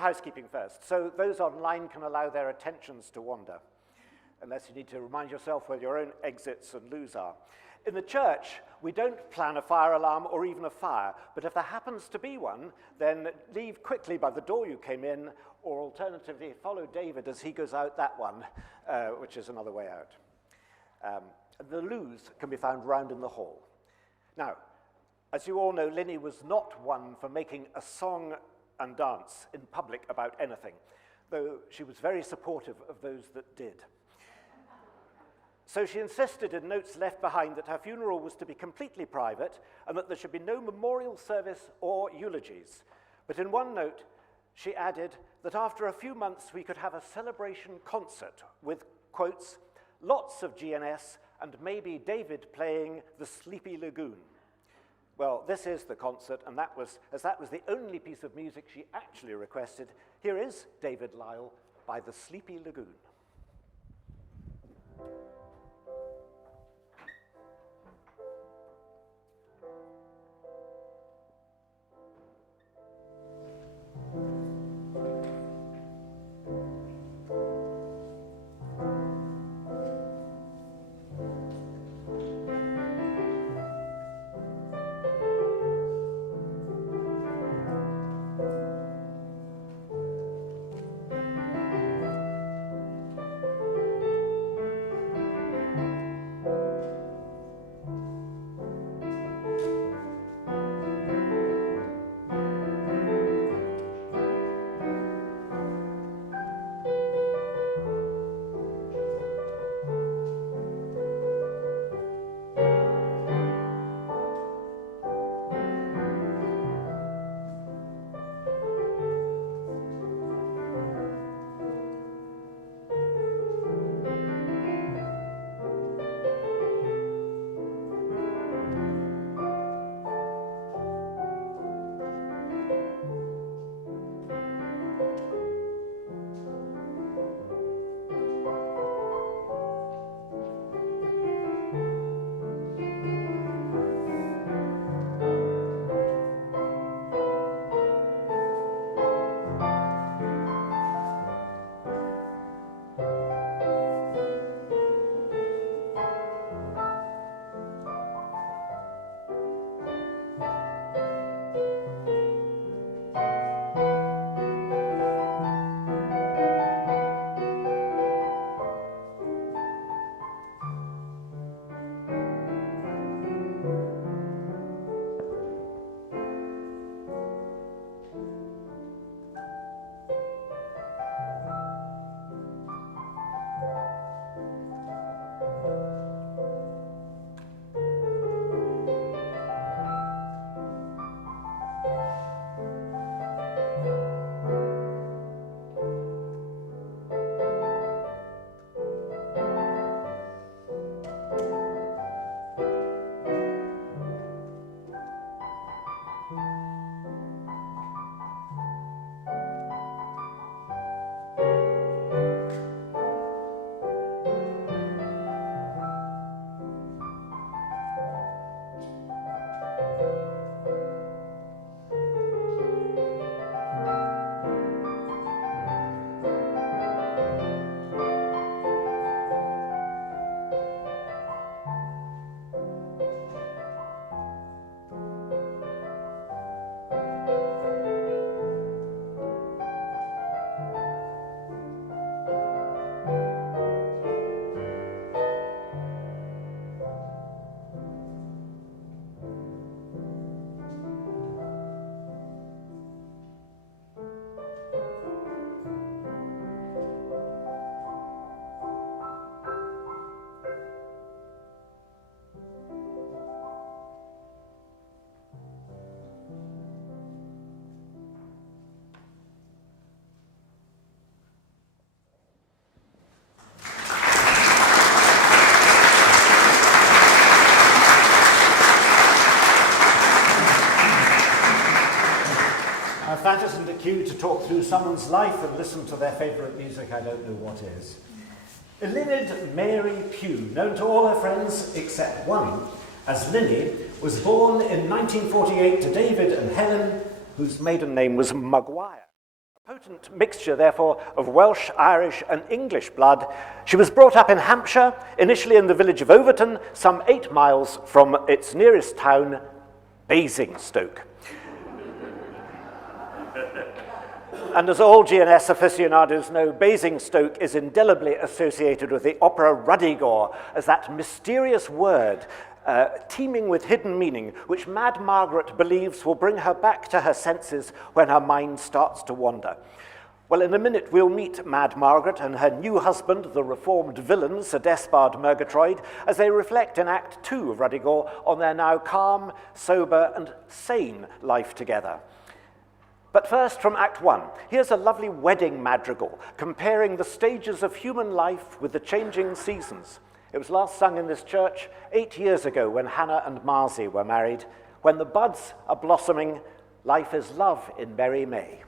Housekeeping first. So those online can allow their attentions to wander, unless you need to remind yourself where your own exits and loos are. In the church, we don't plan a fire alarm or even a fire, but if there happens to be one, then leave quickly by the door you came in, or alternatively, follow David as he goes out that one, which is another way out. The loos can be found round in the hall. Now, as you all know, Linny was not one for making a song and dance in public about anything, though she was very supportive of those that did. So she insisted in notes left behind that her funeral was to be completely private and that there should be no memorial service or eulogies. But in one note, she added that after a few months we could have a celebration concert with, quotes, lots of GNS and maybe David playing The Sleepy Lagoon. Well, this is the concert, and that was the only piece of music she actually requested. Here is David Lyle by The Sleepy Lagoon. queue to talk through someone's life and listen to their favourite music, I don't know what is. Elined Mary Pugh, known to all her friends except one as Linny, was born in 1948 to David and Helen, whose maiden name was Maguire. A potent mixture, therefore, of Welsh, Irish and English blood, she was brought up in Hampshire, initially in the village of Overton, some 8 miles from its nearest town, Basingstoke. And as all GNS aficionados know, Basingstoke is indelibly associated with the opera Ruddigore as that mysterious word teeming with hidden meaning, which Mad Margaret believes will bring her back to her senses when her mind starts to wander. Well, in a minute we'll meet Mad Margaret and her new husband, the reformed villain, Sir Despard Murgatroyd, as they reflect in Act 2 of Ruddigore on their now calm, sober and sane life together. But first, from Act 1, here's a lovely wedding madrigal comparing the stages of human life with the changing seasons. It was last sung in this church 8 years ago when Hannah and Marzi were married. When the buds are blossoming, life is love in merry May.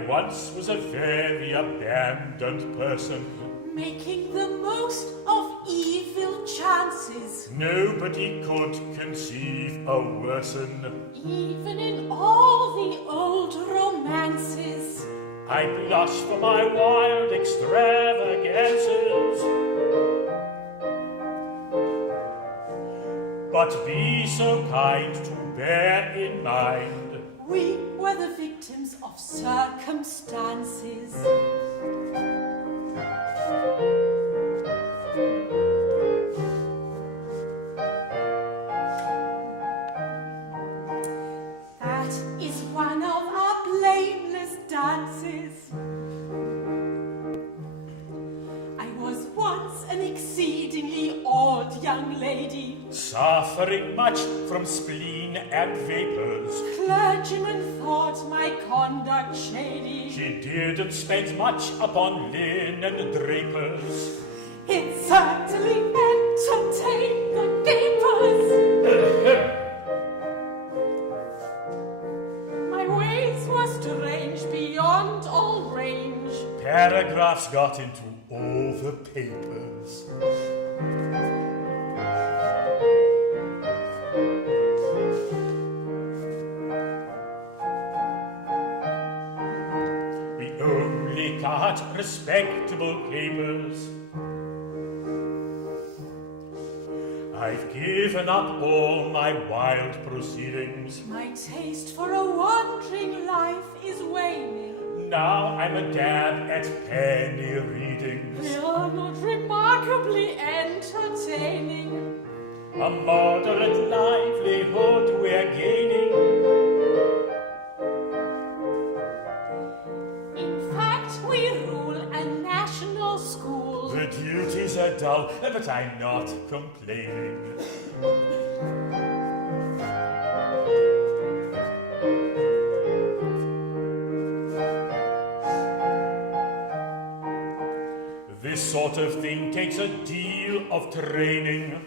I once was a very abandoned person, making the most of evil chances. Nobody could conceive a worsen. Even in all the old romances, I blush for my wild extravagances. But be so kind to bear in mind, we were the victims of circumstances. That is one of our blameless dances. I was once an exceedingly odd young lady, suffering much from spleen and vapors. Clergymen thought my conduct shady. She didn't spend much upon linen drapers. It certainly entertained the gapers. My ways were strange beyond all range. Paragraphs got into all the papers. We only cut respectable capers. I've given up all my wild proceedings. My taste for a wandering life is waning. Now I'm a dab at penny readings. They are not remarkably entertaining. A moderate livelihood we're gaining. In fact, we rule a national school. The duties are dull, but I'm not complaining. This sort of thing takes a deal of training.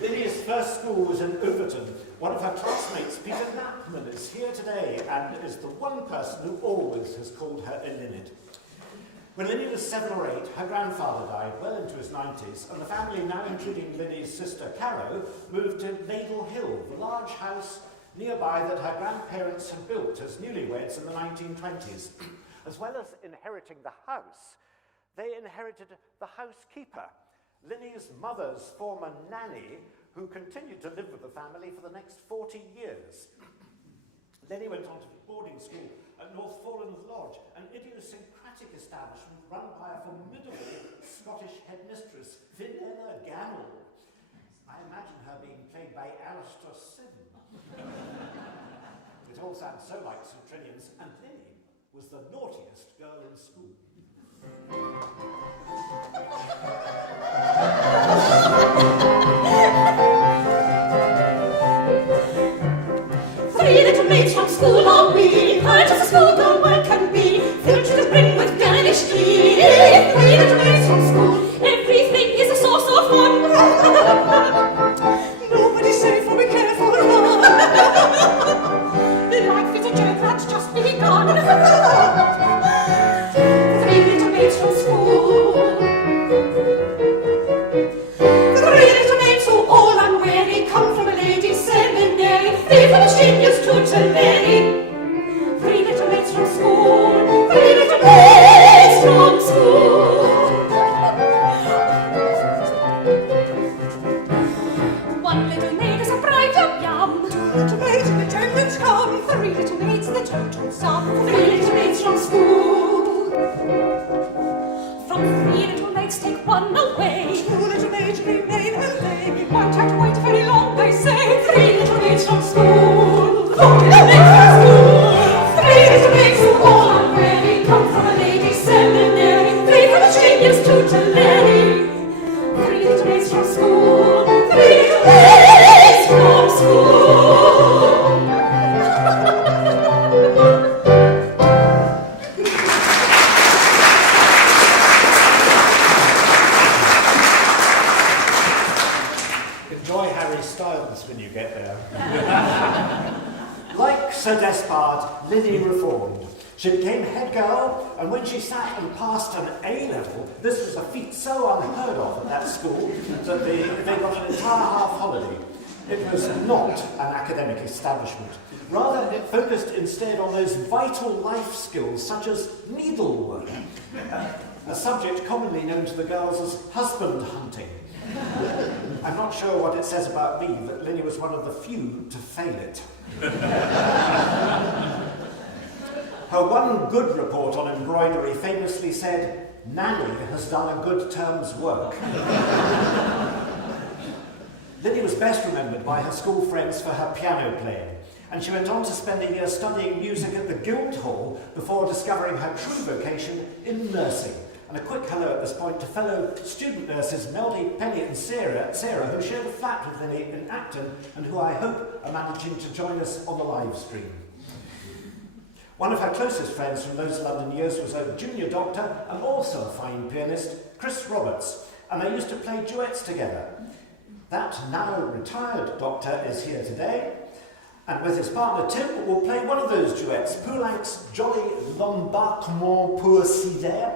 Linny's first school was in Overton. One of her classmates, Peter Knappman, is here today and is the one person who always has called her Linnet. When Linny was 7 or 8, her grandfather died well into his 90s, and the family, now including Linny's sister Caro, moved to Ladle Hill, the large house nearby that her grandparents had built as newlyweds in the 1920s. As well as inheriting the house, they inherited the housekeeper, Linny's mother's former nanny, who continued to live with the family for the next 40 years. Linny went on to boarding school at North Foreland Lodge, an idiosyncratic establishment run by a formidable Scottish headmistress, Finella Gamble. I imagine her being played by Alistair Sim. It all sounds so like St. Trinian's, and Linny was the naughtiest girl in school. Three little maids from school are we, hard as a schoolgirl work can be, filled to the brim with girlish glee. Three little maids from school, everything is a source of fun. Nobody's safe or we care for love. Life is a joke that's just begun. Three little maids from school. Three little maids who all unwary come from a lady's seminary. Three from the genius to Tulare. Three little maids from school. Three little maids from school. One little maid is a bright yum. Two little maids in attendance come. Three little maids the total sum. Three little maids from school. From three little maids take one away. Two little maids remain and they won't have to wait very long, they say. Three little maids from school. Four little maids from school. Three little maids who all unwary come from a lady's seminary. Three from the genius to Tulare. Three little maids from school. Three little maids from school. Sir Despard, Linny reformed. She became head girl, and when she sat and passed an A-level, this was a feat so unheard of at that school that they got an entire half holiday. It was not an academic establishment. Rather, it focused instead on those vital life skills such as needlework, a subject commonly known to the girls as husband hunting. I'm not sure what it says about me that Linny was one of the few to fail it. Her one good report on embroidery famously said, "Nanny has done a good term's work." Linny was best remembered by her school friends for her piano playing, and she went on to spend a year studying music at the Guildhall before discovering her true vocation in nursing. And a quick hello at this point to fellow student nurses Melody, Penny and Sarah, who shared a flat with Linny in Acton and who I hope are managing to join us on the live stream. One of her closest friends from those London years was a junior doctor and also a fine pianist, Chris Roberts, and they used to play duets together. That now retired doctor is here today, and with his partner Tim will play one of those duets, Poulenc's jolly L'Embarquement pour Cider.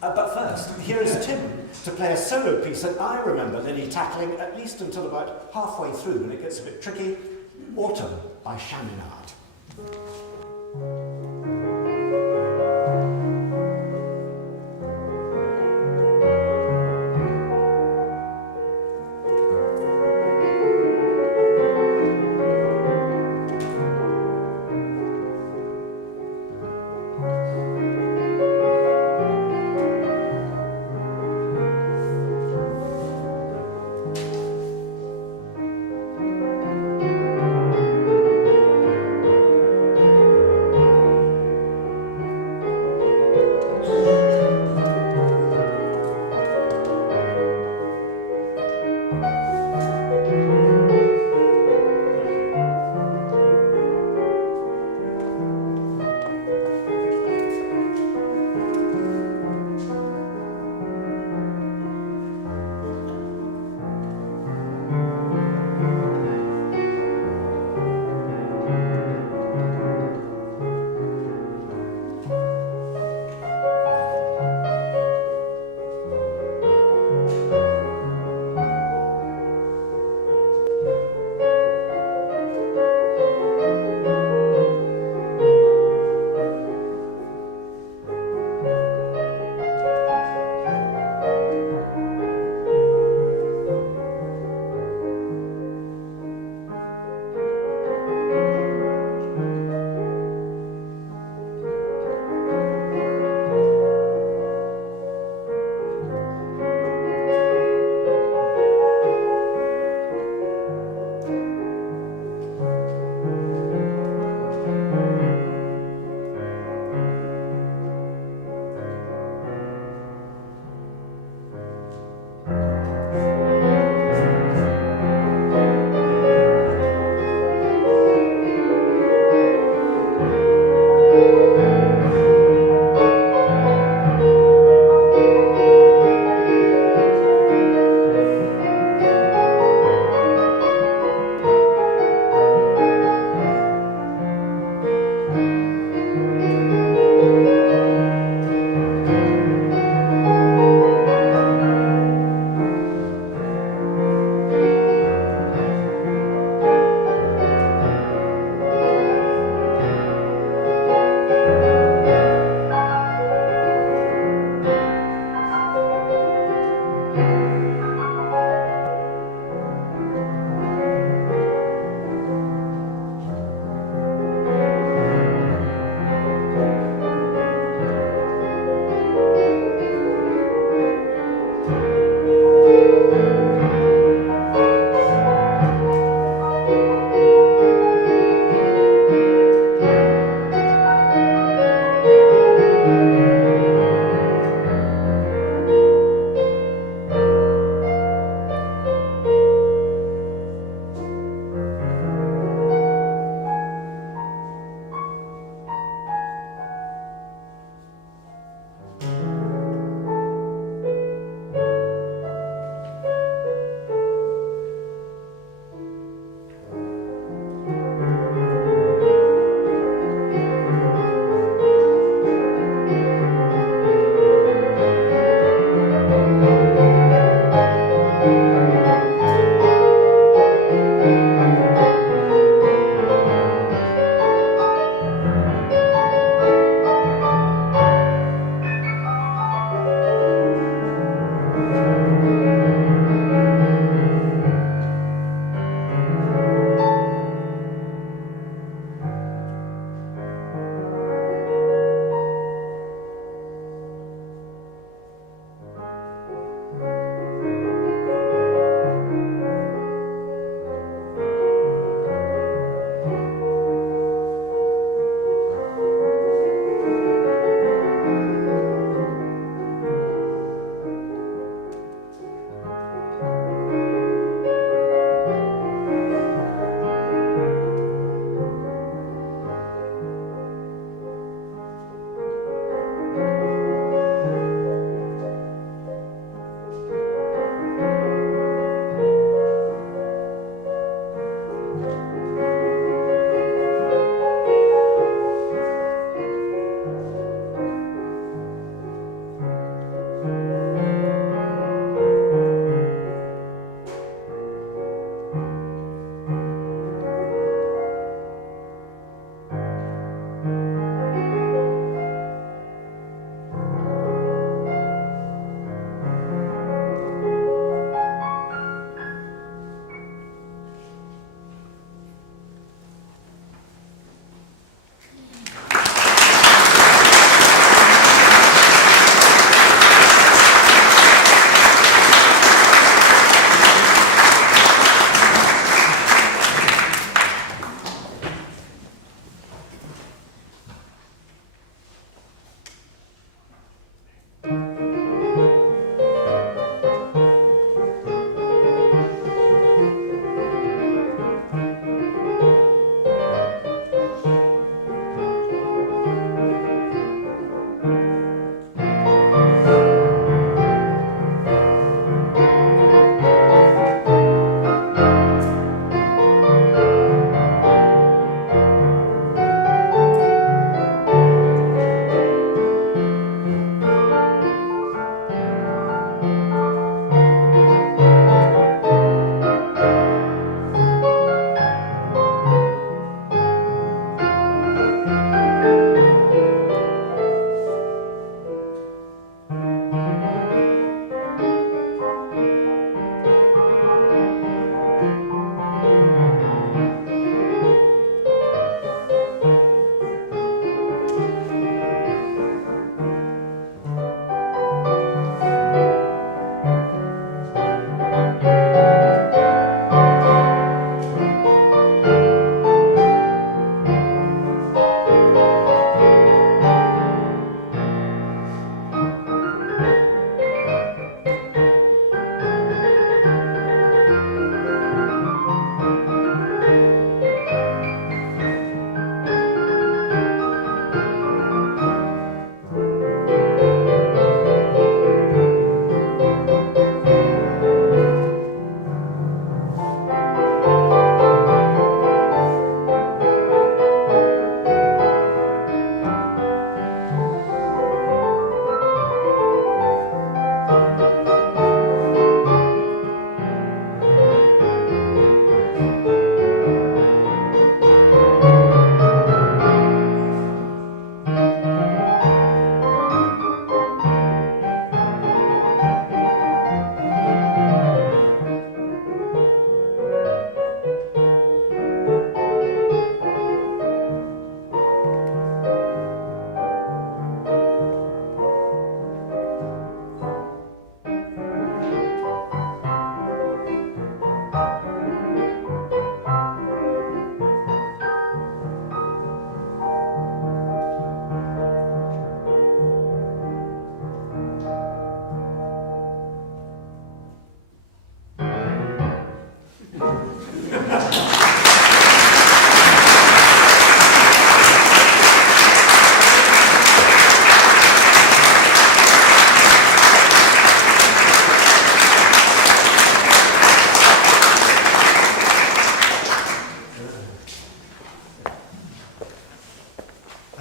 But first, here is Tim to play a solo piece that I remember Linny tackling at least until about halfway through when it gets a bit tricky, Autumn by Chaminade.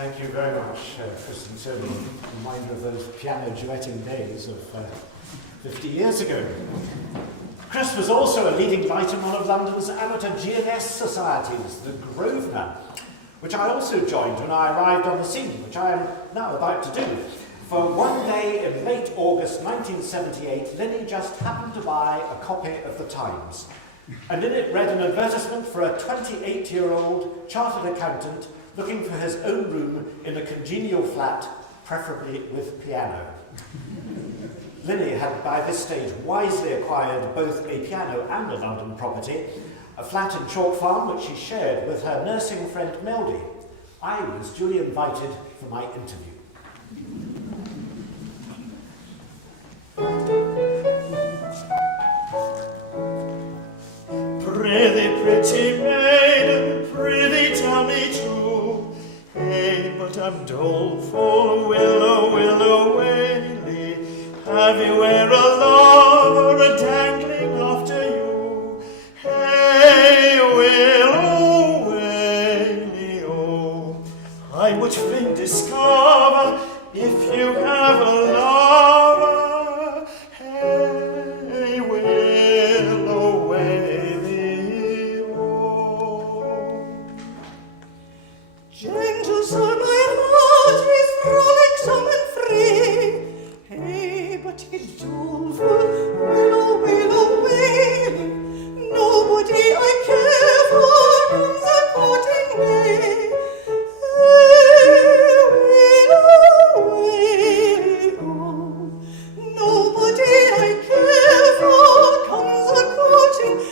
Thank you very much, Chris and Tony. Reminder of those piano duetting days of 50 years ago. Chris was also a leading light in one of London's amateur G&S societies, the Grosvenor, which I also joined when I arrived on the scene, which I am now about to do. For one day in late August 1978, Linny just happened to buy a copy of the Times, and in it read an advertisement for a 28-year-old chartered accountant looking for his own room in a congenial flat, preferably with piano. Linny had by this stage wisely acquired both a piano and a London property, a flat in Chalk Farm which she shared with her nursing friend Meldy. I was duly invited for my interview. Prithee, pretty maiden, prithee tell me true. Hey, but I'm doleful, willow, willow, waly. Have you e'er a love or a dangling after you? Hey, willow, waly, oh. I would fain discover if you have a lover. Hey, willow, waly, oh. Gentle sir, my heart is frolicsome and free. Hey, but he's doleful, willow, willow, waly. Nobody I care for comes a-courting me. Hey, willow, waly, oh. Nobody I care for comes a-courting me.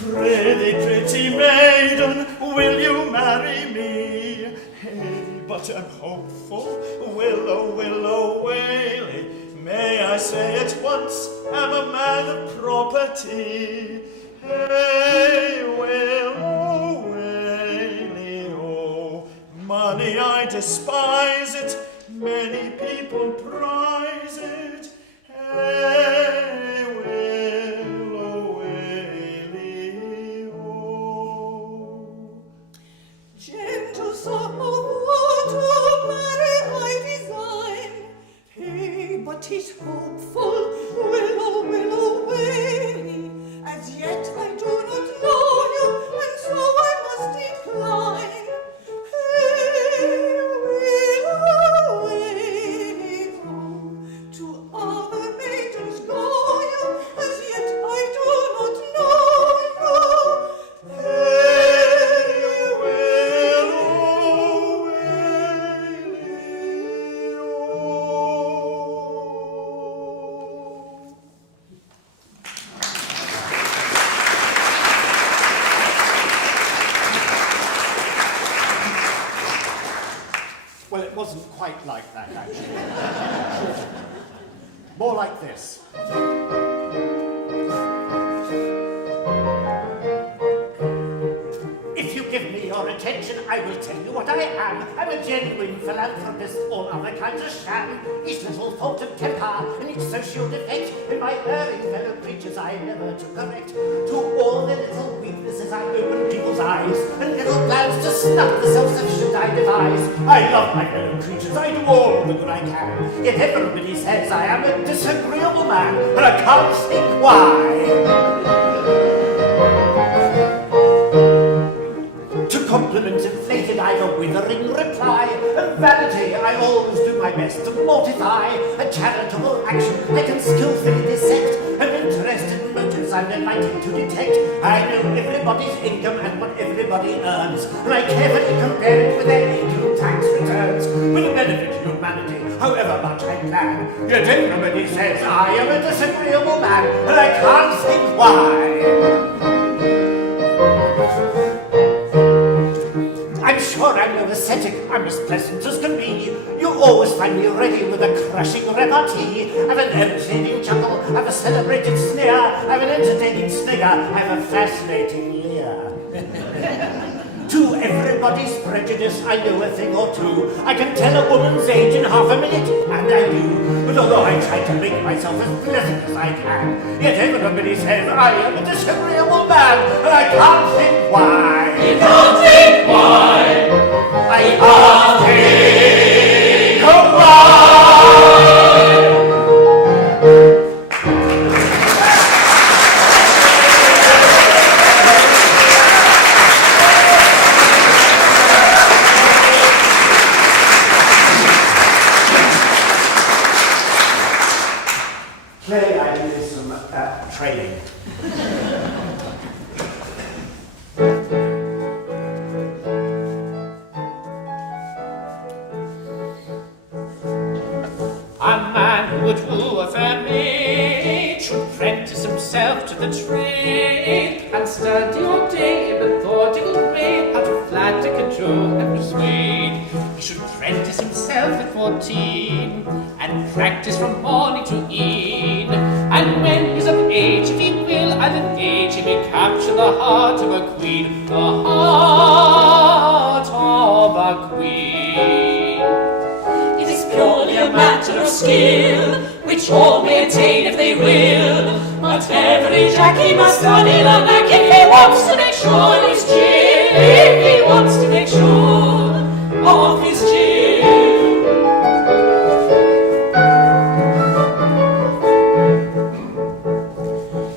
Prithee, pretty maiden, will you marry me? Hey, but I'm hopeful, willow, willow, waly. May I say at once, I'm a man of property. Hey, willow, waly, oh. Money I despise it, many people prize it. Hey, willow, waly, oh. Gentle sir, what to marry I design. Hey, but he's hopeful, willow, willow, waly. As yet I do not know you, and so I must decline. Hey, willow, waly, oh. To other maidens go you, as yet I do not know you. Hey, willow, waly, oh. Well, it wasn't quite like that, actually. More like this. If you give me your attention, I will tell you what I am. I'm a genuine philanthropist, all other kinds of sham. Each little fault of temper and each social defect in my erring fellow creatures I never to correct. To all their little weaknesses I open people's eyes, and little plans to snub the self-sufficient I devise. I love my fellow creatures, I do all the good I can. Yet everybody says I am a disagreeable man, and I can't think why. To compliments inflated I've a withering reply, and vanity I always do my best to mortify. A charitable action I can skillfully dissect, and interested motives I'm delighted to detect. I know everybody's income and what everybody earns, and I carefully compare it with their income tax returns. For the benefit of humanity, however much I plan, yet everybody says I am a disagreeable man, and I can't think why. I'm sure I'm no ascetic, I'm as pleasant as can be. You always find me ready with a crushing repartee. I've an entertaining chuckle, I've a celebrated sneer, I've an entertaining snigger, I've a fascinating leer. To everybody's prejudice, I know a thing or two. I can tell a woman's age in half a minute, and I do. But although I try to make myself as pleasant as I can, yet everybody says I am a disagreeable man, and I can't think why. You can't think why. I can't think why. Clearly I needed some training. A man who would woo a fair maid should apprentice himself to the trade and study all day in methodical way how to flatter, cajole, and persuade. He should apprentice himself at 14 and practice from morning to evening. And when he's of age, if he will, I'll engage he may capture the heart of a queen, the heart of a queen. It is purely a matter of skill, which all may attain if they will. But every Jackie must study the knack if he wants to make sure of his Jill. If he wants to make sure of his Jill.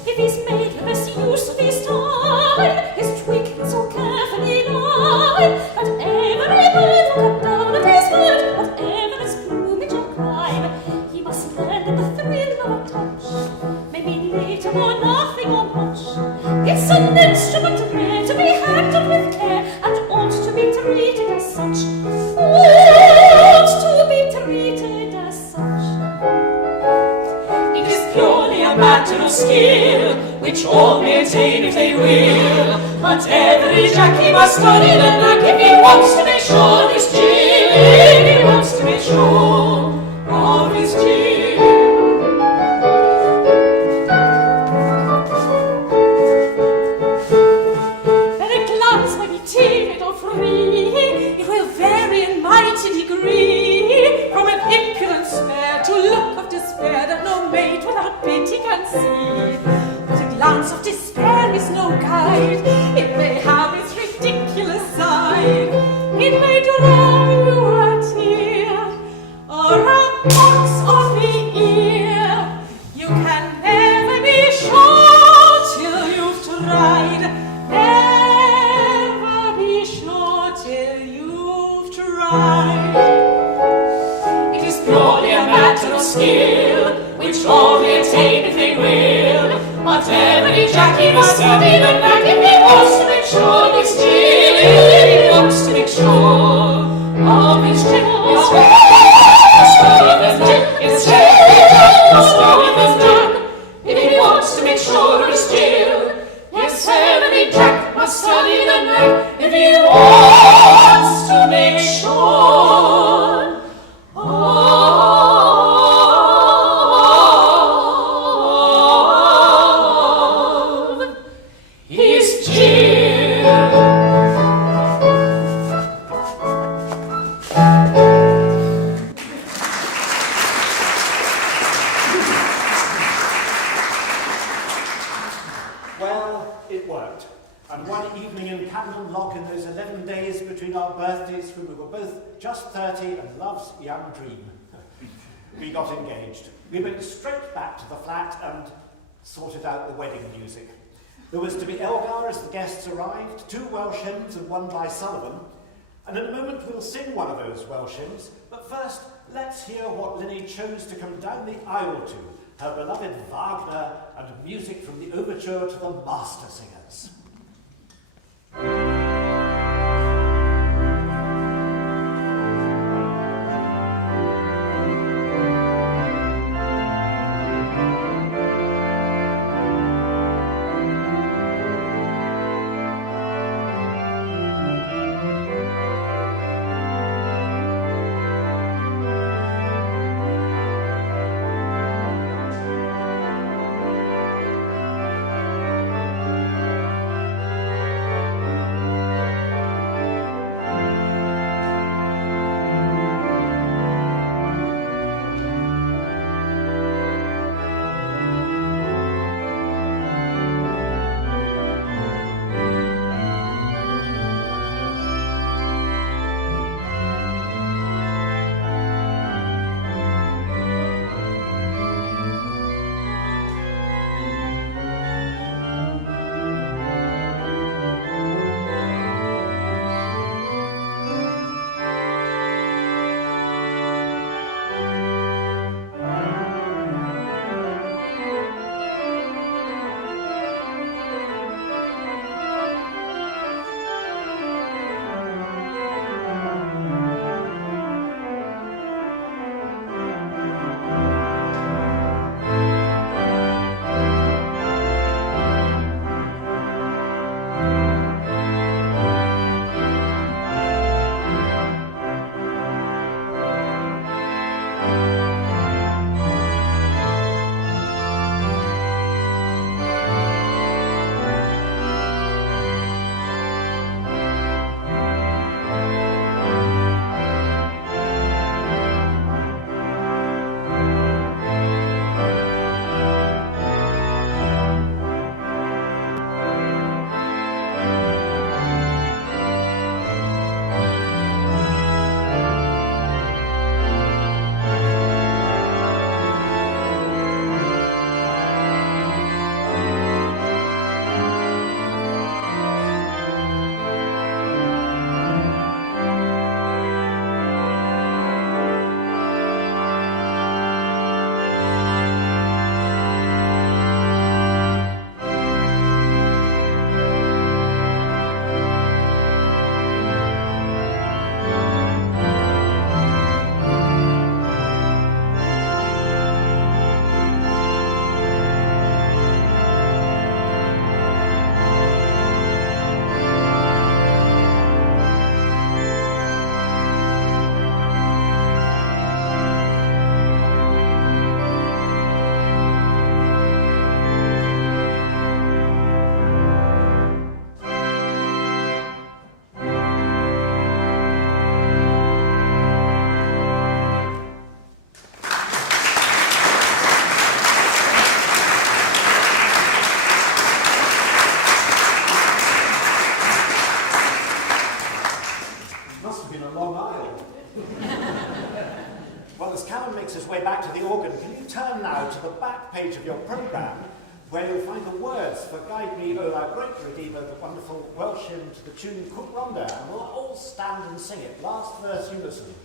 If he's made the best use of his time, his twig can so carefully lie, that every bird will come down at his word, whatever his plumage or crime. He must learn that the thrill of a touch may mean later or nothing or much. It's an instrument rare to be handled with care, and ought to be treated as such. Ought to be treated as such. It is purely a matter of skill, which all may attain if they will. But every Jackie must study the knack if he wants to make sure of his Jill. If he wants to make sure of his Jill. At a glance might be timid or free, it will vary in mighty degree, from an impudent spare to look of despair that no maid without pity can see. But a glance of despair is no guide, it may have its ridiculous side. It may draw you a tear, or a box on the ear. You can never be sure till you've tried. Never be sure till you've tried. It is purely a matter of skill, which all may attain if they will. But every Jackie must study the knack if he wants to make sure of his Jill. If he wants to make sure of his Jill. Must study the knack, his Jill. Must study the knack if he wants to make sure of his Jill. Yes, every Jack must study the knack if he wants to make sure of his Jill. Well, it worked. And one evening in Camden Lock in those 11 days between our birthdays, when we were both just 30 and love's young dream, we got engaged. We went straight back to the flat and sorted out the wedding music. There was to be Elgar as the guests arrived, 2 Welsh hymns and 1 by Sullivan. And in a moment we'll sing one of those Welsh hymns, but first let's hear what Linny chose to come down the aisle to, her beloved Wagner and music from the overture to the Master Singers. Well, as Callum makes his way back to the organ, can you turn now to the back page of your programme, where you'll find the words for Guide Me, O Thou Great Redeemer, the wonderful Welsh hymn to the tune Cwt Ronda, and we'll all stand and sing it, last verse unison.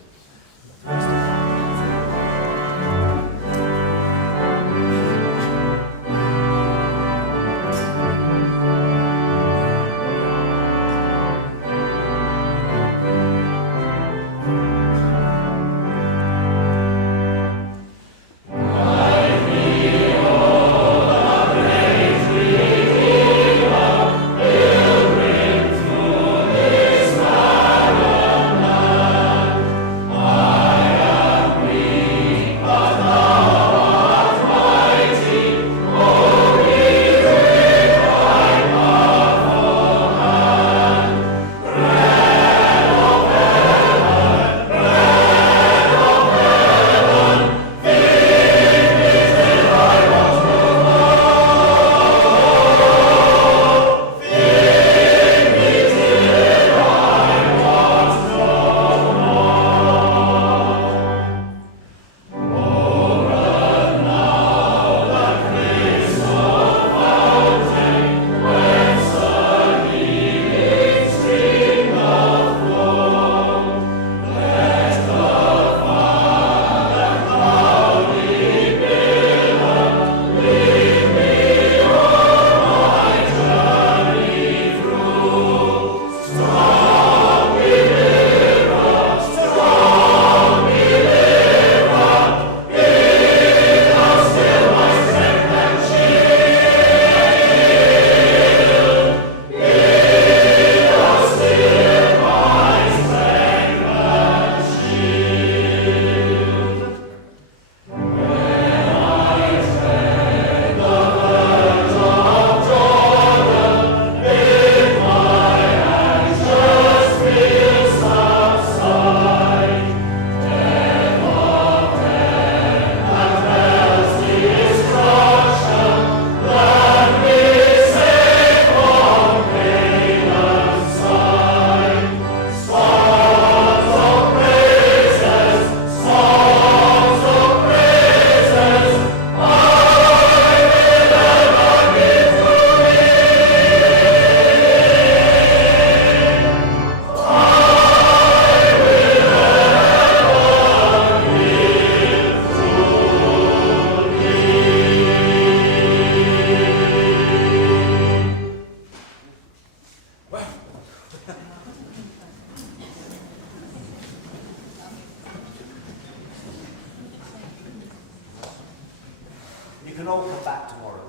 You can all come back tomorrow.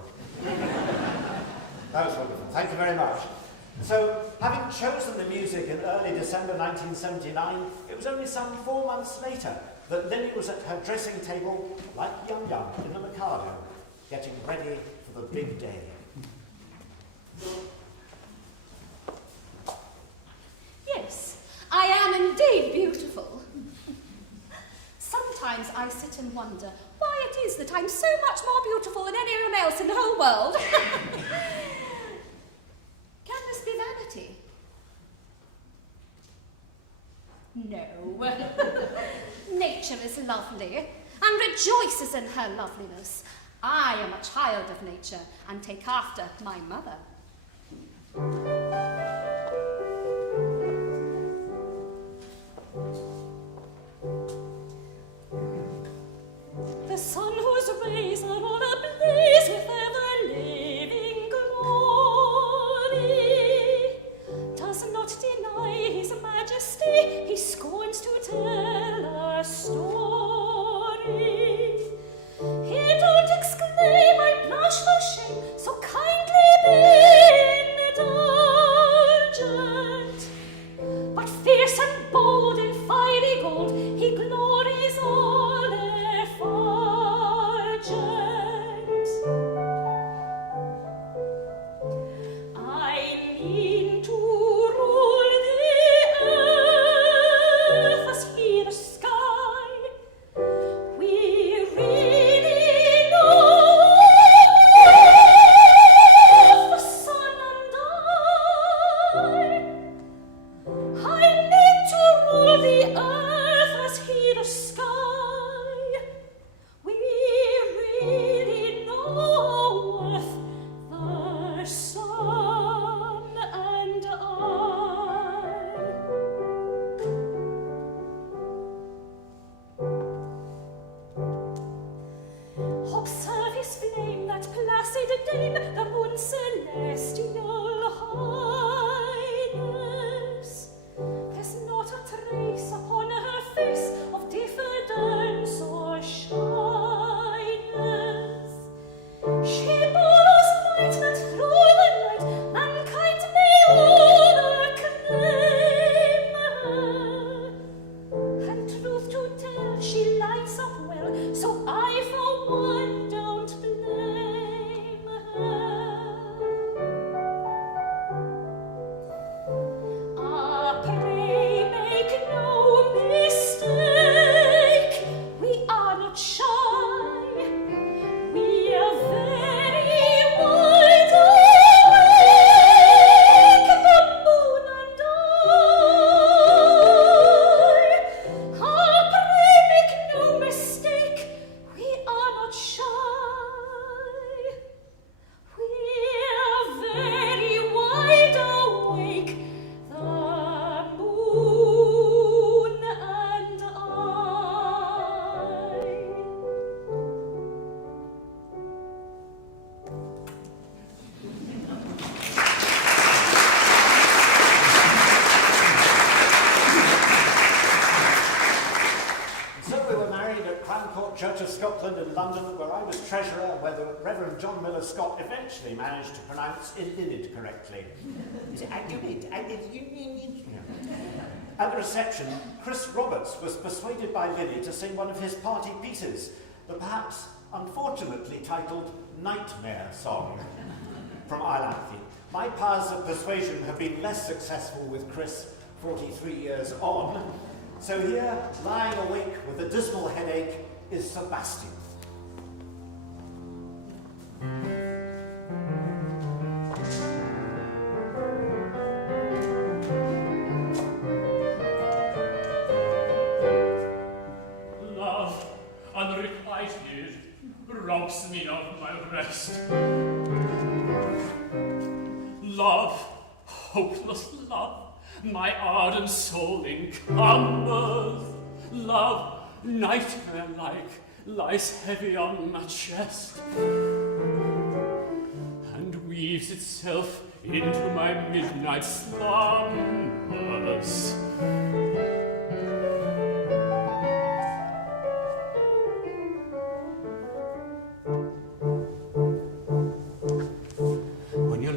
That was wonderful. Thank you very much. So, having chosen the music in early December 1979, it was only some 4 months later that Linny was at her dressing table, like Yum Yum in the Mikado, getting ready for the big day. Yes, I am indeed beautiful. Sometimes I sit and wonder why it is that I'm so much more beautiful than anyone else in the whole world. Can this be vanity? No. Nature is lovely and rejoices in her loveliness. I am a child of nature and take after my mother. The sun whose rays are all ablaze with ever-living glory does not deny his majesty, he scorns to tell a story. He don't exclaim, I blush for shame, so kindly been done. dame, the moon celestial highness. There's not a trace upon her face of diffidence or shyness. She borrows light that through the night mankind may all acclaim her. And truth to tell, she lights up well, so I for one don't blame her. Ah, pray make no mistake, we are not shy. We are very wide awake, the moon and I. Ah, pray make no mistake, we are not shy. We are very wide awake, the moon and I. So we were married at Crown Court Church of Scotland in London, where I was treasurer, where the Reverend John Miller Scott eventually managed to pronounce Innid correctly. He said, I do it. At the reception, Chris Roberts was persuaded by Linny to sing one of his party pieces, the perhaps unfortunately titled Nightmare Song from Iolanthe. My powers of persuasion have been less successful with Chris 43 years on, so here, lying awake with a dismal headache, is Sebastian. Love, unrequited, robs me of my rest. Love, hopeless love, my ardent soul encumbers. Love, nightmare-like, lies heavy on my chest and weaves itself into my midnight slumbers.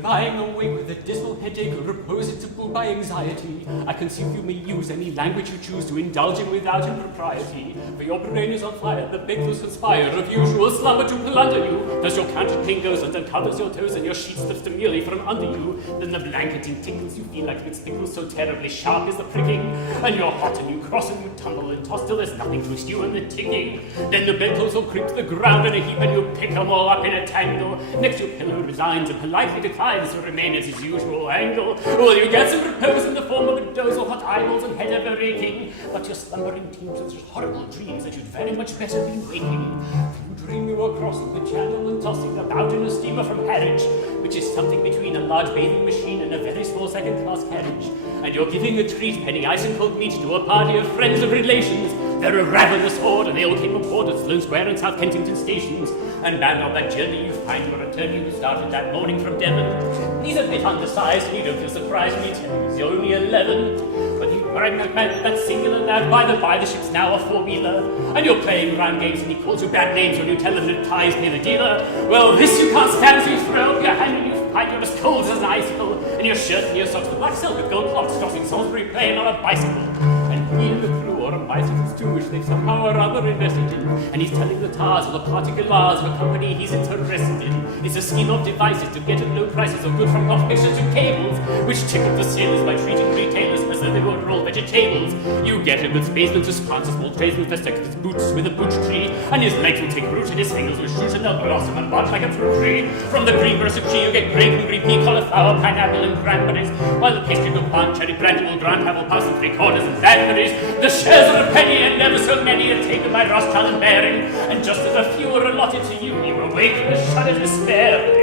Lying awake with a dismal headache, reposed to pull by anxiety, I conceive you may use any language you choose to indulge in without impropriety. For your brain is on fire, the bedclothes conspire of usual slumber to plunder you. Thus your counterpane goes and uncovers your toes, and your sheet slips demurely from under you. Then the blanketing tickles, you feel like its pickles, so terribly sharp is the pricking. And you're hot and you cross and you tumble and toss till there's nothing to stew in the ticking. Then the bedclothes all creep to the ground in a heap, and you pick them all up in a tangle. Next your pillow resigns and politely declines to remain at his usual angle. Well, you get some repose in the form of a doze or hot eyeballs and head ever aching, but your slumbering teems with such horrible dreams that you'd very much better be waking. You dream you are crossing the channel and tossing about in a steamer from Harwich, which is something between a large bathing machine and a very small second-class carriage. And you're giving a treat, penny ice and cold meat, to a party of friends and relations. They're a ravenous horde, and they all came aboard at Sloane Square and South Kensington stations. And bound on that journey, you find your attorney who started that morning from Devon. He's a bit undersized, and you don't feel surprised when he tells you he's only 11. But you rang that singular lad, by the by, the ship's now a four-wheeler. And you're playing round games, and he calls you bad names when you tell him that ties pay the dealer. Well, this you can't stand, so you throw up your hand and you find you're as cold as an icicle. And your shirt and your socks with black silk with gold clocks, crossing Salisbury Plain on a bicycle. And he and the crew are on bicycles too, which they've somehow or other invested in. And he's telling the tars all the particulars of a company he's interested in. It's a scheme of devices to get at low prices of good from hot pictures to cables, which tickle the sailors by treating retailers as though they were raw vegetables. You get a good spaceman to sponsor a small tradesman to stick his boots with a booch tree, and his legs will take root and his fingers will shoot and they'll blossom and bud like a fruit tree. From the green recipe you get grape and green pea, cauliflower, pineapple and cranberries, while the pastry will plant cherry brandy will grant apple pass and 3/4 and blackberries. The shares are a penny and never so many are taken by Rothschild and Baring, and just as a few are allotted to you, you awake in a shudder despairing.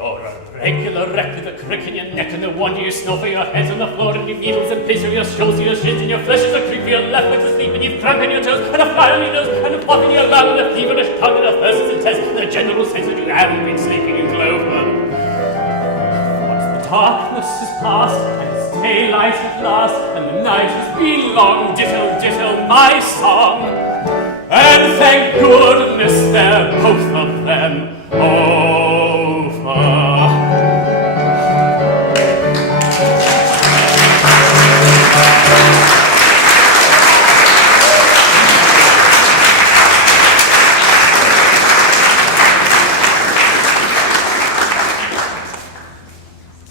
You're a regular wreck with a crick in your neck and no wonder you snuff your heads on the floor and your needles and pins of your shoulders, your shins and your flesh is a creep for your left leg to sleep and you've cramp in your toes and a fly on your nose and a pop in your lung and a feverish tongue and a thirst and test and a general sense that you haven't been sleeping in clover. Once the darkness is past and it's daylight at last and the night has been long, ditto, ditto, my song. And thank goodness they're both of them over.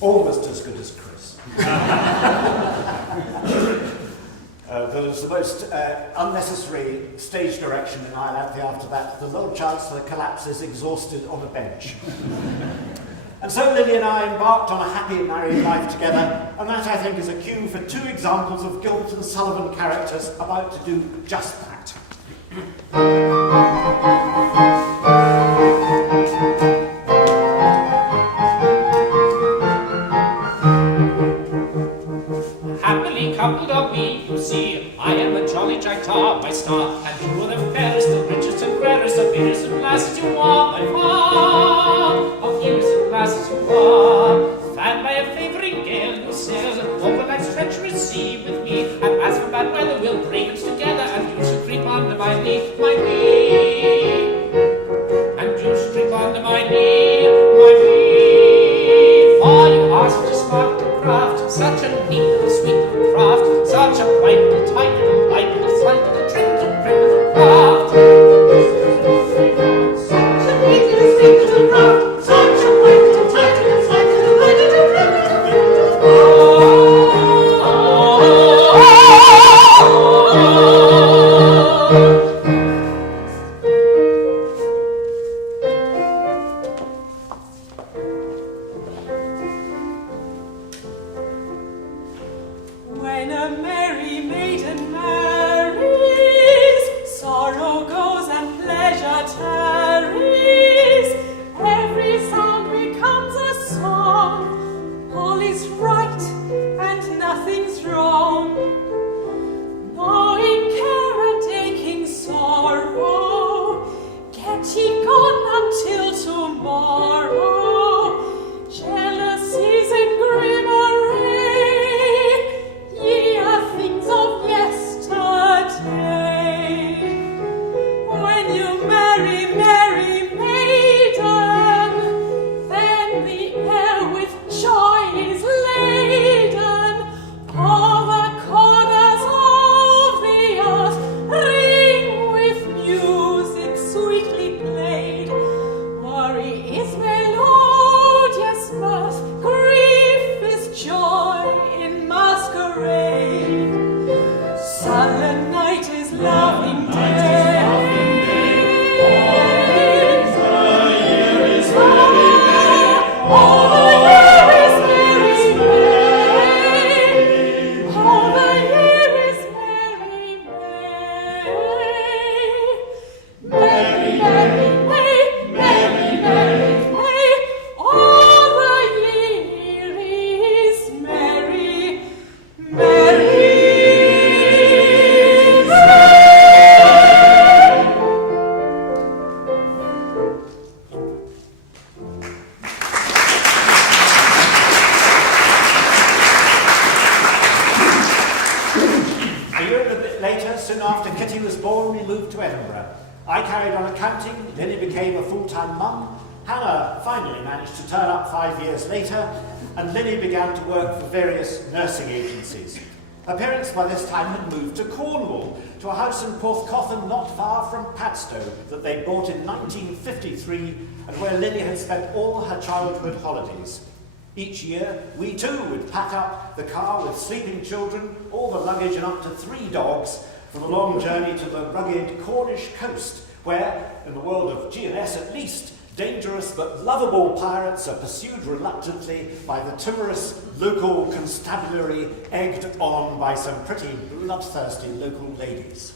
Almost as good as Chris. There was the most unnecessary stage direction in Iolanthe after that. The Lord Chancellor collapses exhausted on a bench. And so Linny and I embarked on a happy married life together, and that, I think, is a cue for two examples of Gilbert and Sullivan characters about to do just that. Happily coupled are we, you see. I am a jolly Jack Tar, my star, and you are the fairest, the richest and rarest of innocent lasses you are, by far. Of innocent lasses you are, fanned by a favouring gale, who sails over life's treacherous sea with me. And as for bad weather, we'll brave it together, and you shall creep under my knee, my knee. And you shall creep under my knee, my knee. For you are such a smart little craft, such a neat little sweet little craft, such a bright little tight little light little slight little trim little craft. Such a neat little sweet little craft, such a bright little tight little slight little light little trim little When a merry maiden marries, sorrow goes and pleasure tarries. Every sound becomes a song. All is right and nothing's wrong. Knowing care and aching sorrow, get ye gone until tomorrow. Jealousies and grim array, ye are things of yesterday. When you marry, merry maiden, then the air with joy is laden. All the corners of the earth ring with music sweetly played. Worry is melodious mirth, grief is joy in masquerade. Sullen night is loving day. All the year is merry May. All the year is merry May. Merry, merry May, merry, merry May. All the year is merry, merry May. A year and a bit later, soon after Kitty was born, we moved to Edinburgh. I carried on accounting, Linny became a full-time mum, Hannah finally managed to turn up 5 years later, and Linny began to work for various nursing agencies. Her parents by this time had moved to Cornwall, to a house in Porthcothan not far from Padstow that they bought in 1953 and where Linny had spent all her childhood holidays. Each year, we too would pack up the car with sleeping children, all the luggage and up to 3 dogs for the long journey to the rugged Cornish coast, where, in the world of G&S at least, dangerous but lovable pirates are pursued reluctantly by the timorous local constabulary, egged on by some pretty bloodthirsty local ladies.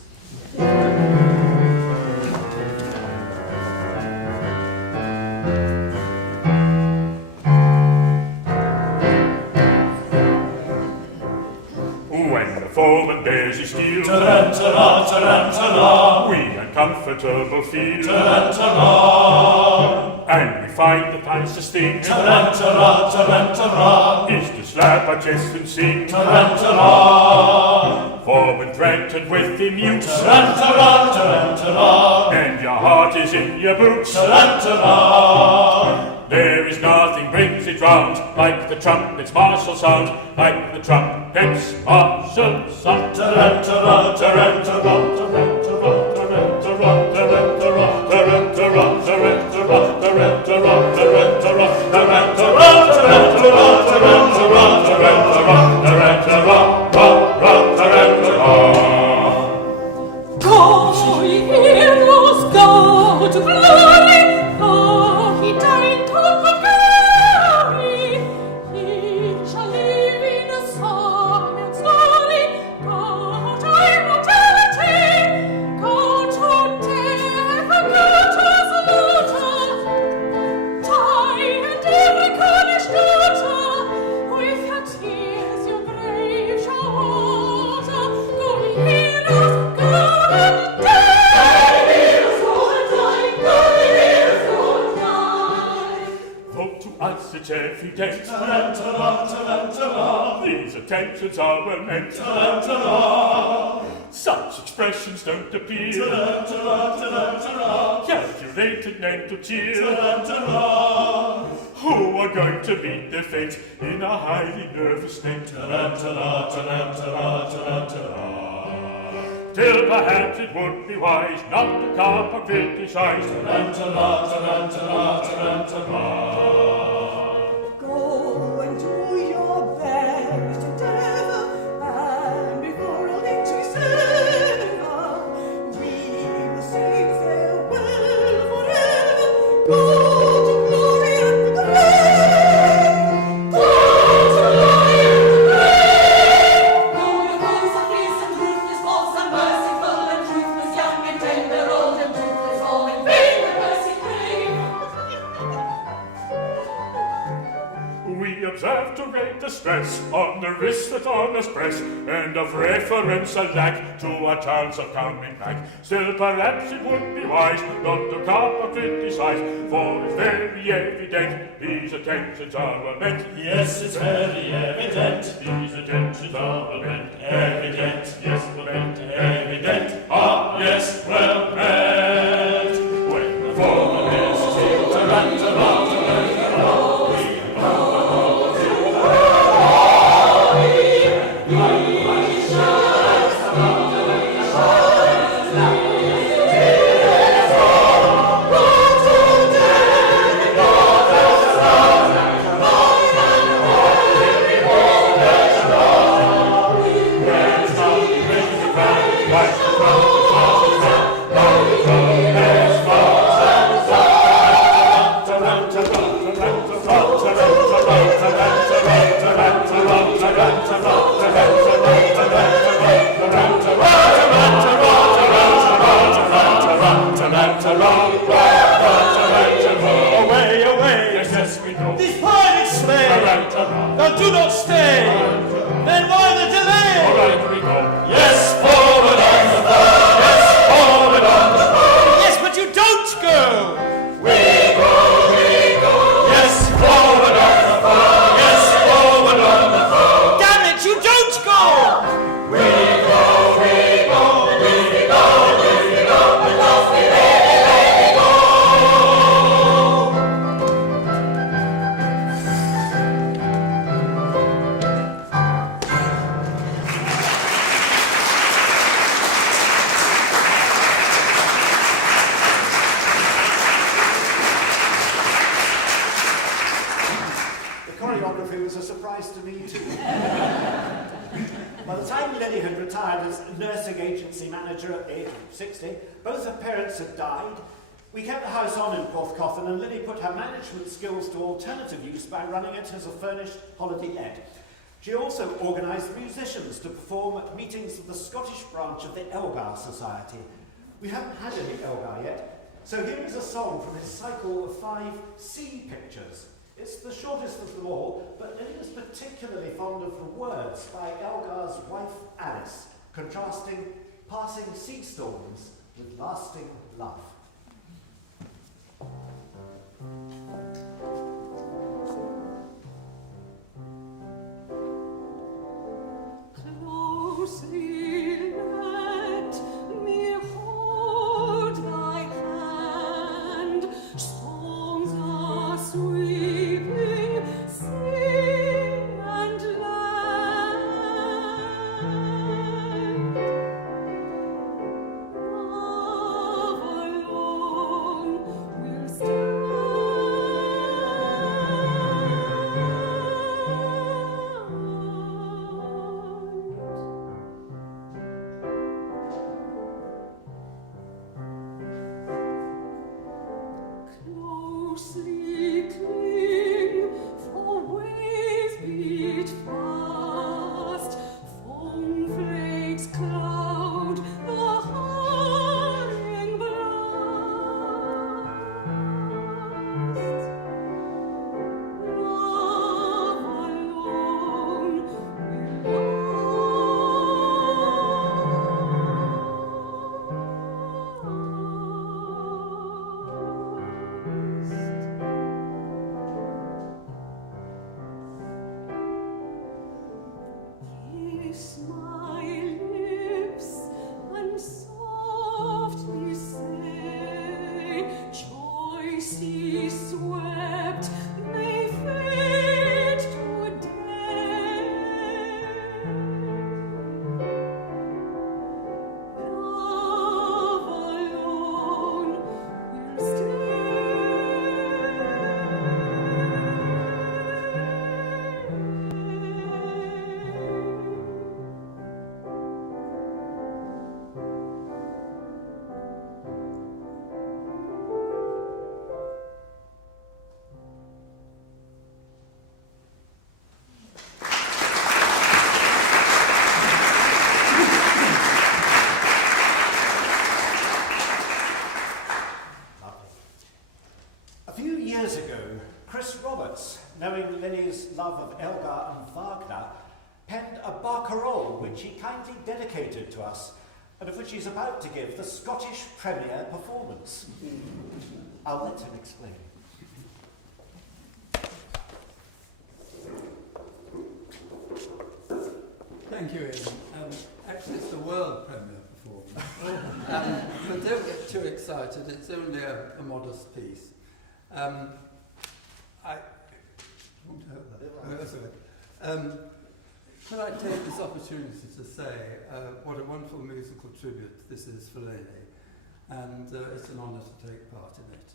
bears his steel. Tarantara, tarantara. We uncomfortable feel. Tarantara. And we find the times to sting. Tarantara, tarantara. Is to slap our chests and sing. Tarantara. For when threatened with the mute. Tarantara, tarantara. And your heart is in your boots. Tarantara. There is nothing brings it round like the trumpet's martial sound, like the trumpet's martial sound. Tarantara, tarantara, tarantara, tarantara, tarantara, tarantara, tarantara, tarantara, tarantara, tarantara, tarantara, tarantara, tarantara, tarantara. Go, ye heroes, go to glory. He died to glory. He shall live in a song and story. Go to immortality. Go to death and go to slaughter. Die and every Cornish daughter. With your tears your grave shall water. Go, ye heroes, go and die. Us it's every day. tarantara, tarantara. These attentions are well meant. Tarantara. Such expressions don't appear. Tarantara, tarantara. Calculated mental cheer. Tarantara. Who are going to meet their fate in a highly nervous state. Tarantara, tarantara, tarantara. Till perhaps it would be wise not to carp or criticize. Tarantara, tarantara, tarantara. Go and do your best endeavor, and before all into sever, we will say farewell forever. Go to glory and the grave. Go to glory and the grave. Go, your voice of peace and truth is false and merciful, and truthless young and tender, old and truthless, all in vain the mercy crave. We observe to rate the stress on the wrist that on us press, and of reference a lack to our chance of coming back. Still perhaps it would be wise not to carp or criticize, for it's very evident these attentions are well meant. Yes, it's very evident. These attentions are well meant. Evident, Yes, well meant. evident. Ah, yes, well meant. When the For is still tarantara, away, away. Yes, yes, we know. These pirates slay. Now do not stay. Then why the delay? All right, we go. Yes, forward on the boat. Yes, forward on the boat. Yes, but you don't go. We go, we go. Yes, forward on the boat. Yes, forward on the boat. Damn it, you don't go. We go, we go, we go, we go, because we really go. The choreography was a surprise to me too. By the time Linny had retired as nursing agency manager at the age of 60, both her parents had died. We kept the house on in Porthcothan, and Linny put her management skills to alternative use by running it as a furnished holiday inn. She also organised musicians to perform at meetings of the Scottish branch of the Elgar Society. We haven't had any Elgar yet, so here is a song from his cycle of 5 sea pictures. It's the shortest of them all, but Linny was particularly fond of the words by Elgar's wife Alice. contrasting passing sea storms with lasting love. Closely let me hold thy hand. Songs are sweeping sea and land. Love alone will closely cling, for waves beat fast, foam flakes cloud the hurrying blast. Love alone will kiss my lips and softly say, choicely swept may fade today. Love alone will Lovely. A few years ago, Chris Roberts, knowing Linny's love of Elgar and Wagner, penned a barcarolle which he kindly dedicated to us, and of which he's about to give the Scottish premiere performance. I'll let him explain. Thank you, Ian. Actually, it's the world premiere performance. But don't get too excited, it's only a modest piece. I want to help that. Oh, that's all right. Could I take this opportunity to say what a wonderful musical tribute this is for Linny, and it's an honour to take part in it.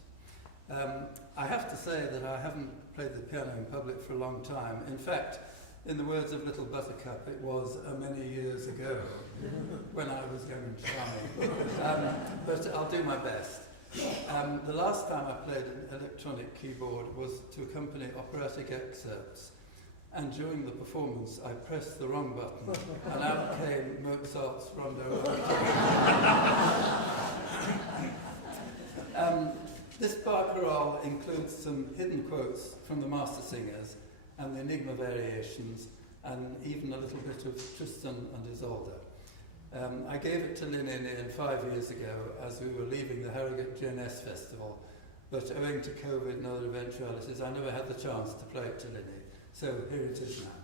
I have to say that I haven't played the piano in public for a long time. In fact, in the words of Little Buttercup, it was many years ago when I was young and charming. But I'll do my best. The last time I played an electronic keyboard was to accompany operatic excerpts, and during the performance I pressed the wrong button and out came Mozart's Rondo. This barcarolle includes some hidden quotes from the Master Singers and the Enigma variations, and even a little bit of Tristan and Isolde. I gave it to Linny and Ian 5 years ago as we were leaving the Harrogate GNS Festival, but owing to COVID and other eventualities, I never had the chance to play it to Linny. So here it is now.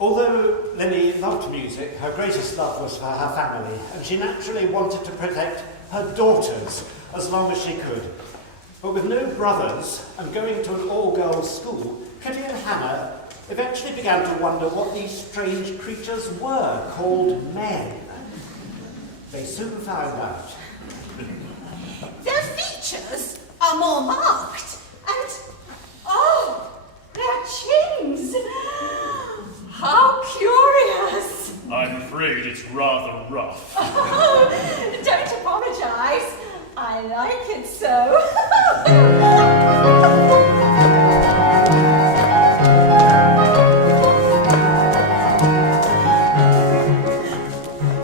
Although Linny loved music, her greatest love was for her family, and she naturally wanted to protect her daughters as long as she could. But with no brothers and going to an all-girls school, Kitty and Hannah eventually began to wonder what these strange creatures were called men. They soon found out. Their features are more marked, and, oh, their chins! How curious! I'm afraid it's rather rough. Oh, don't apologise. I like it so.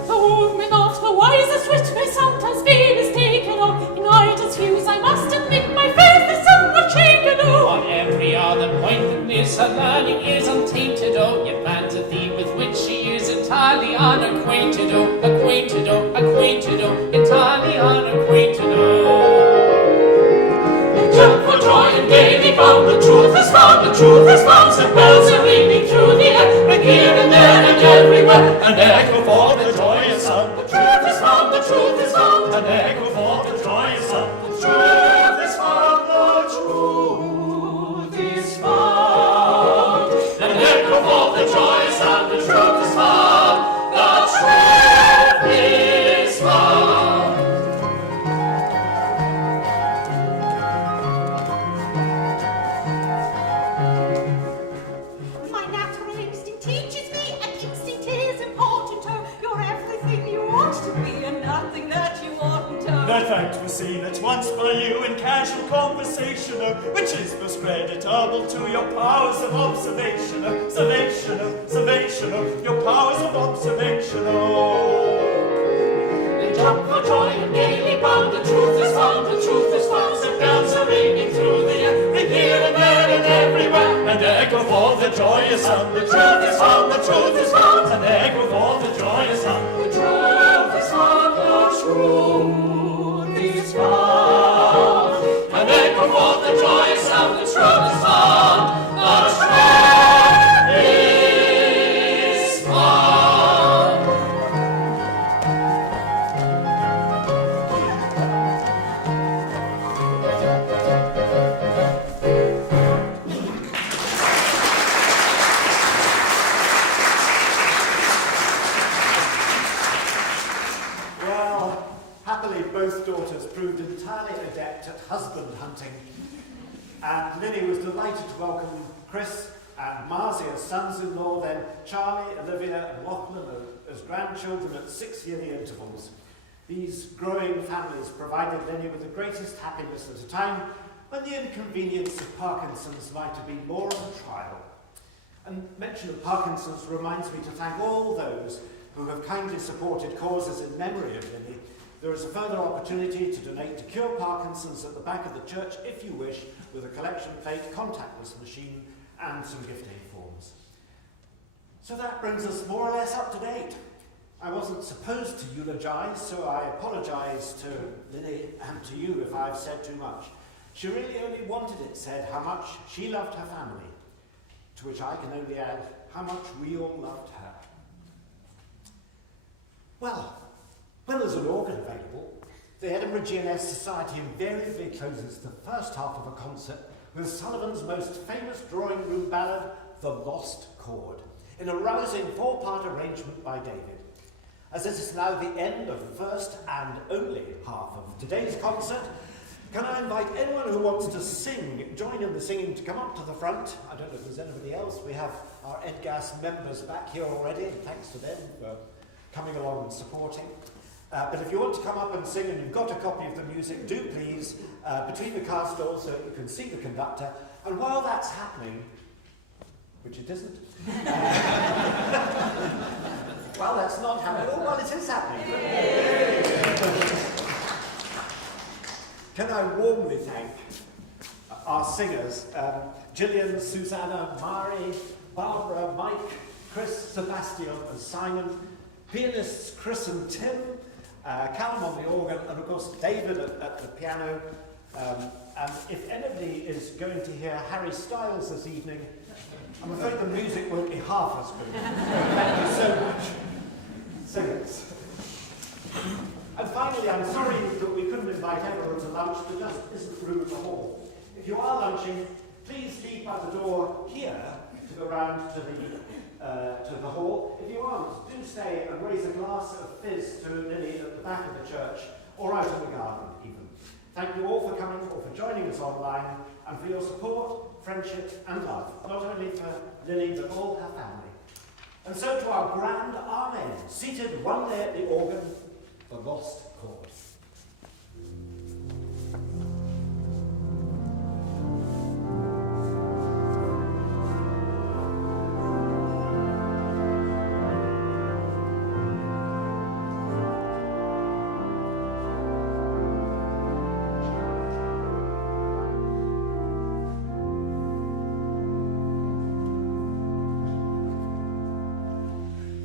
The woman of the wisest wit may sometimes be mistaken, oh, in idols' views I must admit my faith is somewhat shaken, oh. On every other point that Miss her learning is untainted, oh, yet man's a theme with which she is entirely unacquainted, oh, acquainted, oh, acquainted, oh, entirely unacquainted, oh. Jump for joy and gaily bound, the truth is found, the truth is found, and bells are ringing through the air, ring here and there and everywhere, an echo for the joyous sound. The truth is found, the truth is found, an echo for the joyous sound. The truth is found, the truth is found, an echo for the joyous sound. The truth is found, the truth is found. My natural instinct teaches me, and instinct is important, oh. You're everything you want to be, and nothing that you oughtn't, oh. That fact was seen at once by you in casual conversation, oh, which is most creditable to your powers of observation, oh, observation, oh, observation, oh, your powers of observation, oh. They jump for joy and gaily bound, the truth is found, the truth is found, and bells are ringing through the air, ring here and there and everywhere, And echo for the joyous sound. The truth is found, the truth is found, and echo for the joyous sound. the truth is found, the truth is found, And echo for the joyous sound. the truth is found, the truth is found. Well, happily both daughters proved entirely adept at husband hunting, and Linny was delighted to welcome Chris and Marcy as sons-in-law, then Charlie, Olivia and Lachlan as grandchildren at 6-yearly intervals. These growing families provided Linny with the greatest happiness at a time when the inconvenience of Parkinson's might have been more of a trial. And mention of Parkinson's reminds me to thank all those who have kindly supported causes in memory of Linny. There is a further opportunity to donate to Cure Parkinson's at the back of the church if you wish, with a collection plate, contactless machine and some gift aid forms. So that brings us more or less up to date. I wasn't supposed to eulogise, so I apologise to Linny and to you if I've said too much. She really only wanted it said how much she loved her family. To which I can only add how much we all loved her. Well, when there's an organ available, the Edinburgh G&S Society invariably closes the first half of a concert with Sullivan's most famous drawing room ballad, The Lost Chord, in a rousing 4-part arrangement by David. As it is now the end of the first and only half of today's concert, can I invite anyone who wants to sing, join in the singing, to come up to the front? I don't know if there's anybody else. We have our EDGAS members back here already, and thanks to them for coming along and supporting. But if you want to come up and sing and you've got a copy of the music, do please, between the car stalls so you can see the conductor. And while that's happening, which it isn't, while that's not happening, oh, well, it is happening. Can I warmly thank our singers, Gillian, Susanna, Mari, Barbara, Mike, Chris, Sebastian and Simon, pianists Chris and Tim, Callum on the organ, and of course David at the piano. And if anybody is going to hear Harry Styles this evening, I'm afraid the music won't be half as good. Thank you so much, singers. And finally, I'm sorry that we couldn't invite everyone to lunch. There just isn't room in the hall. If you are lunching, please leave by the door here to go round to the hall. If you aren't, do stay and raise a glass of fizz to Lily at the back of the church, or out in the garden even. Thank you all for coming, or for joining us online, and for your support, friendship and love, not only for Lily but all her family. And so to our grand amen, seated one day at the organ, The Lost Chord.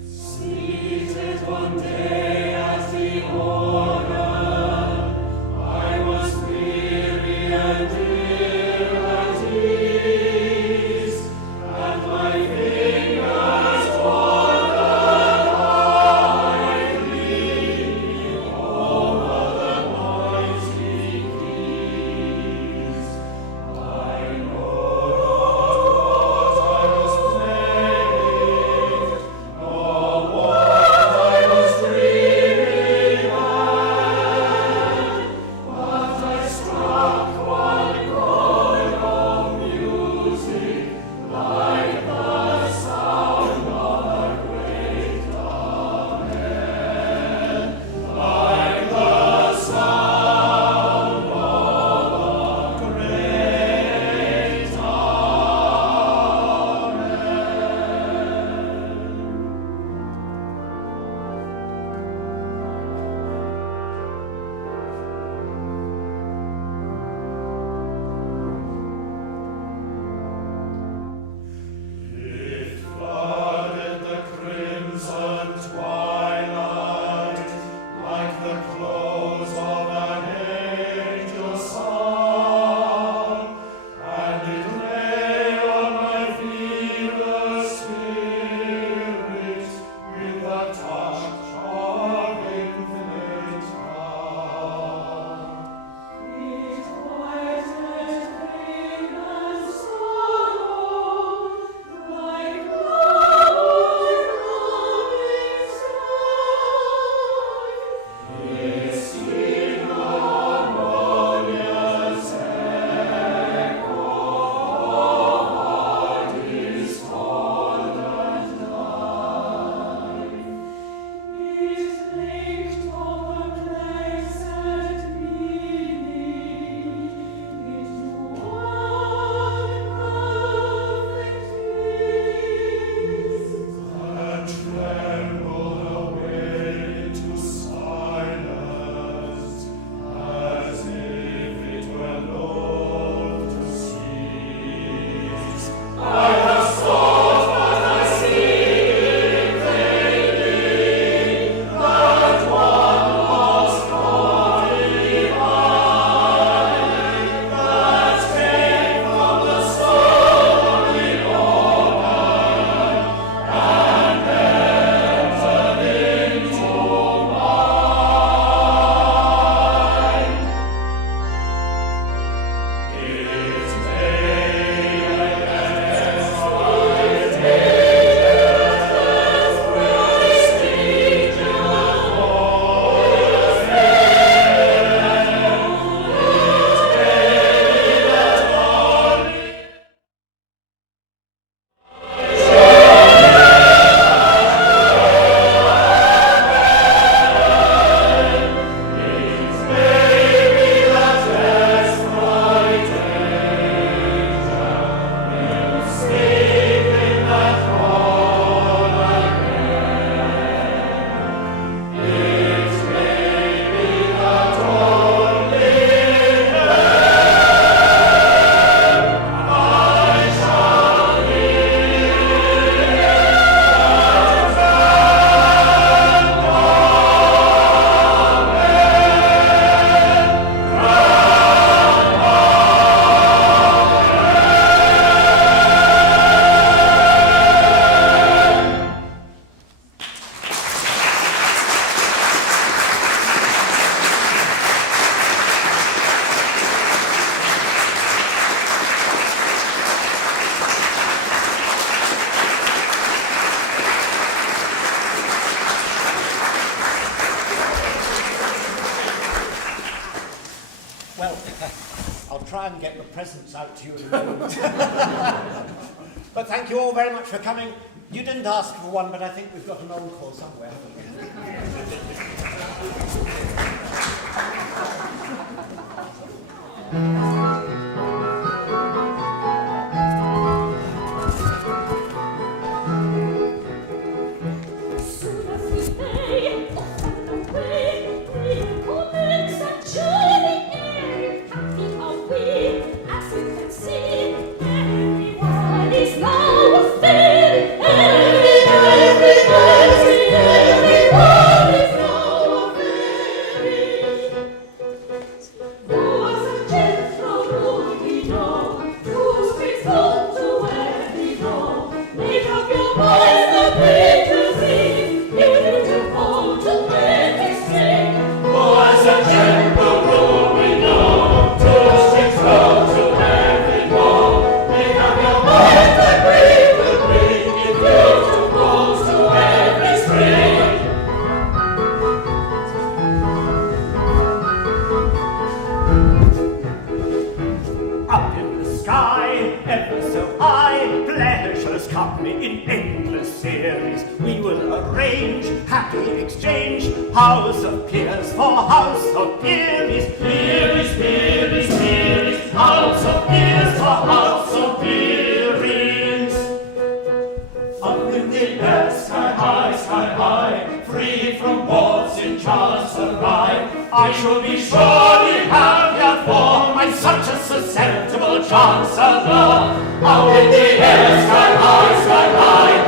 Seated one day at the organ, get the presents out to you in a moment. But thank you all very much for coming. You didn't ask for one, but I think we've got an encore somewhere, haven't we? House of Peers for House of Peers, Peers, Peers, Peers, House of Peers for House of Peers. Up in the air, sky high, free from wars in Chancery, I shall be surely happier for I'm such a susceptible Chancellor. Up in the air, sky high,